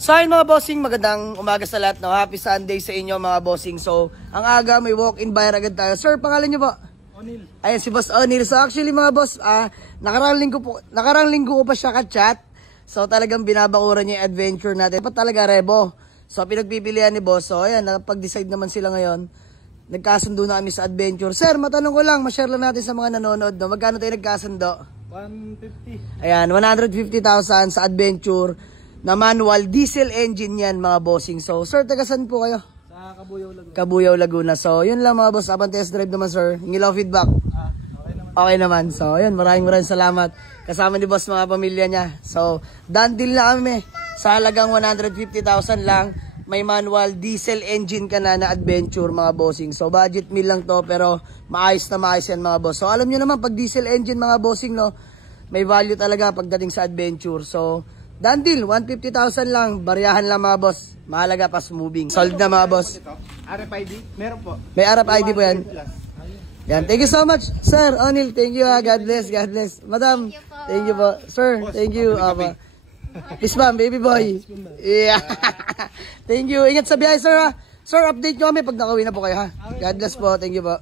So ayun mga bossing, magandang umaga sa lahat, no? Happy Sunday sa inyo mga bossing. So, ang aga may walk-in buyer agad tayo. Sir, pangalan nyo ba? O'Neil. Ayan si Boss O'Neil. So actually mga boss, nakarang linggo ko pa siya ka-chat. So talagang binabakuran niya yung adventure natin. Pa talaga Rebo. So pinagpipilian ni boss. So ayan, nakapag-decide naman sila ngayon. Nagkasundo na kami sa adventure. Sir, matanong ko lang, ma-share lang natin sa mga nanonood, no? Magkano tayo nagkasundo? 150. Ayan, 150,000 sa adventure. Na manual diesel engine yan mga bossing. So sir, taga saan po kayo? Sa Cabuyao, Laguna. Cabuyao, Laguna. So yun lang mga boss, upon test drive naman sir. Hingi lang feedback. Okay naman. Okay naman. So yun, maraming salamat. Kasama ni boss mga pamilya niya. So done deal na kami. Sa halagang 150,000 lang. May manual diesel engine ka na adventure mga bossing. So budget meal lang to, pero maayos na maayos yan mga boss. So alam nyo naman, pag diesel engine mga bossing, no, may value talaga pagdating sa adventure. So done deal, 150,000 lang, bariyahan lang mga boss. Mahalaga pas moving. Sold na mga boss. RFID? Meron po. May RFID po yan. Yan, thank you so much, Sir O'Neil. Thank you, God bless, God bless. Madam, thank you po. Sir, thank you. Peace ma'am, baby boy. Yeah. Thank you. Ingat sa biyahe, sir ha. Sir, update nyo kami pag nakauwi na po kayo ha. God bless po. Thank you po.